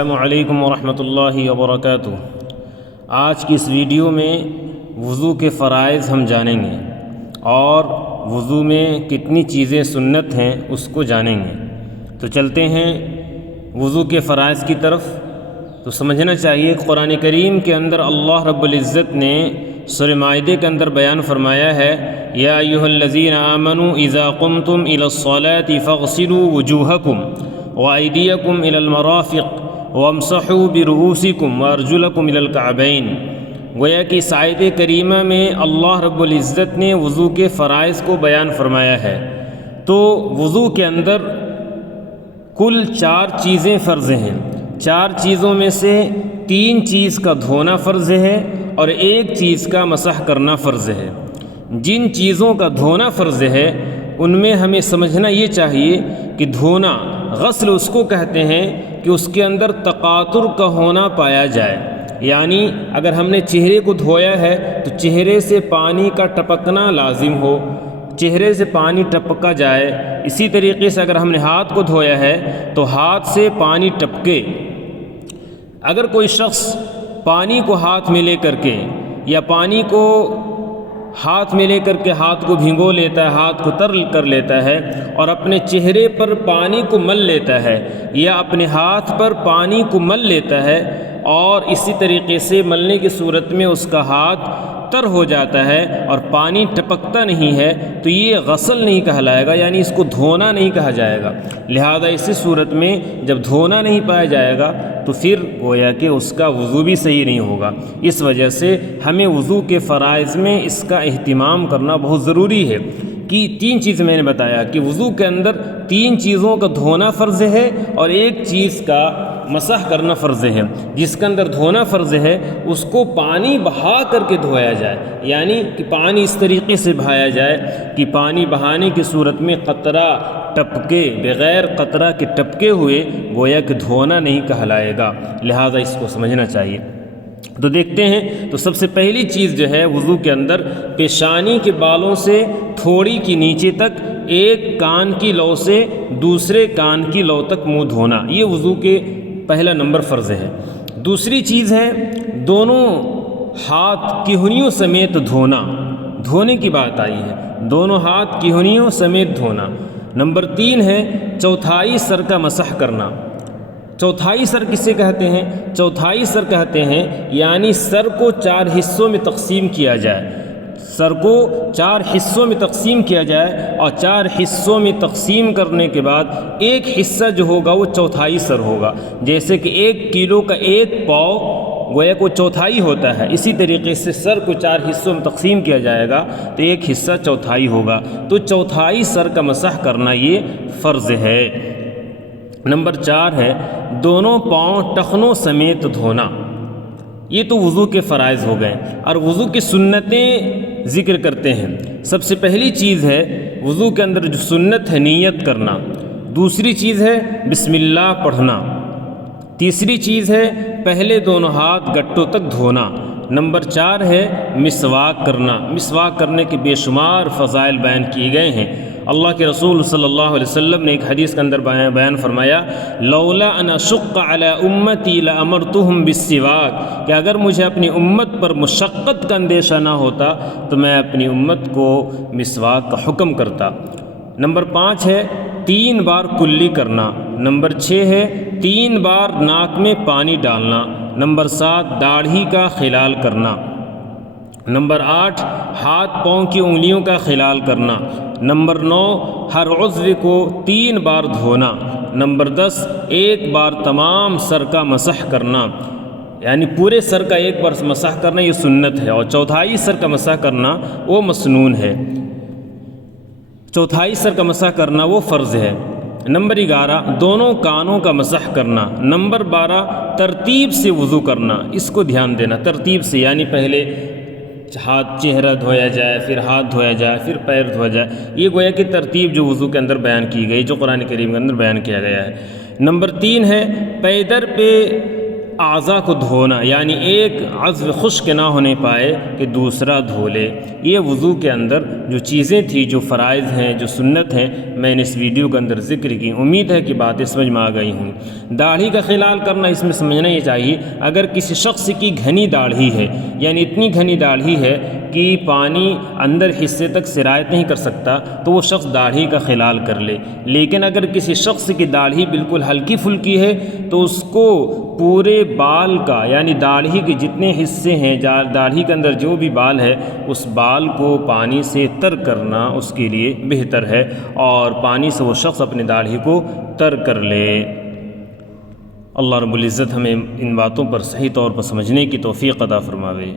السلام علیکم ورحمۃ اللہ وبرکاتہ۔ آج کی اس ویڈیو میں وضو کے فرائض ہم جانیں گے اور وضو میں کتنی چیزیں سنت ہیں اس کو جانیں گے۔ تو چلتے ہیں وضو کے فرائض کی طرف۔ تو سمجھنا چاہیے قرآن کریم کے اندر اللہ رب العزت نے سورہ مائدہ کے اندر بیان فرمایا ہے، یا ایھا الذین آمنوا اذا قمتم الی الصلاۃ فاغسلوا وجوہکم وایدیکم الی المرافق وامسحوا برؤوسکم وارجلکم الی الکعبین۔ گویا کہ اس آیت کریمہ میں اللہ رب العزت نے وضو کے فرائض کو بیان فرمایا ہے۔ تو وضو کے اندر کل 4 چیزیں فرض ہیں۔ 4 چیزوں میں سے 3 چیز کا دھونا فرض ہے اور 1 چیز کا مسح کرنا فرض ہے۔ جن چیزوں کا دھونا فرض ہے ان میں ہمیں سمجھنا یہ چاہیے کہ دھونا، غسل اس کو کہتے ہیں کہ اس کے اندر تقاطر کا ہونا پایا جائے، یعنی اگر ہم نے چہرے کو دھویا ہے تو چہرے سے پانی کا ٹپکنا لازم ہو، چہرے سے پانی ٹپکا جائے۔ اسی طریقے سے اگر ہم نے ہاتھ کو دھویا ہے تو ہاتھ سے پانی ٹپکے۔ اگر کوئی شخص پانی کو ہاتھ میں لے کر کے یا پانی کو ہاتھ میں لے کر کے ہاتھ کو بھگو لیتا ہے، ہاتھ کو تر کر لیتا ہے اور اپنے چہرے پر پانی کو مل لیتا ہے یا اپنے ہاتھ پر پانی کو مل لیتا ہے اور اسی طریقے سے ملنے کی صورت میں اس کا ہاتھ تر ہو جاتا ہے اور پانی ٹپکتا نہیں ہے، تو یہ غسل نہیں کہلائے گا، یعنی اس کو دھونا نہیں کہا جائے گا۔ لہذا اسی صورت میں جب دھونا نہیں پایا جائے گا تو پھر گویا کہ اس کا وضو بھی صحیح نہیں ہوگا۔ اس وجہ سے ہمیں وضو کے فرائض میں اس کا اہتمام کرنا بہت ضروری ہے کہ 3 چیزیں میں نے بتایا کہ وضو کے اندر 3 چیزوں کا دھونا فرض ہے اور 1 چیز کا مسح کرنا فرض ہے۔ جس کے اندر دھونا فرض ہے اس کو پانی بہا کر کے دھویا جائے، یعنی کہ پانی اس طریقے سے بہایا جائے کہ پانی بہانے کی صورت میں قطرہ ٹپکے، بغیر قطرہ کے ٹپکے ہوئے گویا کہ دھونا نہیں کہلائے گا۔ لہذا اس کو سمجھنا چاہیے۔ تو دیکھتے ہیں، تو سب سے پہلی چیز جو ہے وضو کے اندر پیشانی کے بالوں سے تھوڑی کی نیچے تک ایک کان کی لو سے دوسرے کان کی لو تک منہ دھونا، یہ وضو کے پہلا نمبر فرض ہے۔ دوسری چیز ہے دونوں ہاتھ کہنیوں سمیت دھونا، دھونے کی بات آئی ہے، دونوں ہاتھ کہنیوں سمیت دھونا۔ نمبر 3 ہے چوتھائی سر کا مسح کرنا۔ چوتھائی سر کسے کہتے ہیں؟ چوتھائی سر کہتے ہیں یعنی سر کو 4 حصوں میں تقسیم کیا جائے، سر کو 4 حصوں میں تقسیم کیا جائے اور 4 حصوں میں تقسیم کرنے کے بعد ایک حصہ جو ہوگا وہ چوتھائی سر ہوگا۔ جیسے کہ 1 کلو کا 1 پاؤ گویا کو چوتھائی ہوتا ہے، اسی طریقے سے سر کو 4 حصوں میں تقسیم کیا جائے گا تو ایک حصہ چوتھائی ہوگا۔ تو چوتھائی سر کا مسح کرنا یہ فرض ہے۔ نمبر 4 ہے دونوں پاؤں ٹخنوں سمیت دھونا۔ یہ تو وضو کے فرائض ہو گئے اور وضو کی سنتیں ذکر کرتے ہیں۔ سب سے پہلی چیز ہے وضو کے اندر جو سنت ہے نیت کرنا، دوسری چیز ہے بسم اللہ پڑھنا، تیسری چیز ہے پہلے دونوں ہاتھ گٹوں تک دھونا، نمبر 4 ہے مسواک کرنا۔ مسواک کرنے کے بے شمار فضائل بیان کیے گئے ہیں۔ اللہ کے رسول صلی اللہ علیہ وسلم نے ایک حدیث کے اندر بیان فرمایا، لولا ان اشق علی امتی لامرتهم بالسواک، کہ اگر مجھے اپنی امت پر مشقت کا اندیشہ نہ ہوتا تو میں اپنی امت کو مسواک کا حکم کرتا۔ نمبر 5 ہے 3 بار کلی کرنا۔ نمبر 6 ہے 3 بار ناک میں پانی ڈالنا۔ نمبر 7 داڑھی کا خلال کرنا۔ نمبر 8 ہاتھ پاؤں کی انگلیوں کا خلال کرنا۔ نمبر 9 ہر عضو کو 3 بار دھونا۔ نمبر 10 1 بار تمام سر کا مسح کرنا، یعنی پورے سر کا 1 بار مسح کرنا یہ سنت ہے، اور چوتھائی سر کا مسح کرنا وہ مسنون ہے، چوتھائی سر کا مسح کرنا وہ فرض ہے۔ نمبر 11 دونوں کانوں کا مسح کرنا۔ نمبر 12 ترتیب سے وضو کرنا، اس کو دھیان دینا، ترتیب سے، یعنی پہلے ہاتھ چہرہ دھویا جائے، پھر ہاتھ دھویا جائے، پھر پیر دھویا جائے، یہ گویا کہ ترتیب جو وضو کے اندر بیان کی گئی، جو قرآن کریم کے اندر بیان کیا گیا ہے۔ نمبر 3 ہے پیدر پہ اعضاء کو دھونا، یعنی ایک عضو خشک نہ ہونے پائے کہ دوسرا دھو لے۔ یہ وضو کے اندر جو چیزیں تھیں، جو فرائض ہیں، جو سنت ہیں، میں نے اس ویڈیو کے اندر ذکر کی۔ امید ہے کہ باتیں سمجھ میں آ گئی ہوں۔ داڑھی کا خلال کرنا، اس میں سمجھنا یہ چاہیے، اگر کسی شخص کی گھنی داڑھی ہے، یعنی اتنی گھنی داڑھی ہے کہ پانی اندر حصے تک سرایت نہیں کر سکتا، تو وہ شخص داڑھی کا خلال کر لے۔ لیکن اگر کسی شخص کی داڑھی بالکل ہلکی پھلکی ہے تو اس کو پورے بال کا، یعنی داڑھی کے جتنے حصے ہیں، داڑھی کے اندر جو بھی بال ہے، اس بال کو پانی سے تر کرنا اس کے لیے بہتر ہے، اور پانی سے وہ شخص اپنی داڑھی کو تر کر لے۔ اللہ رب العزت ہمیں ان باتوں پر صحیح طور پر سمجھنے کی توفیق عطا فرماوے۔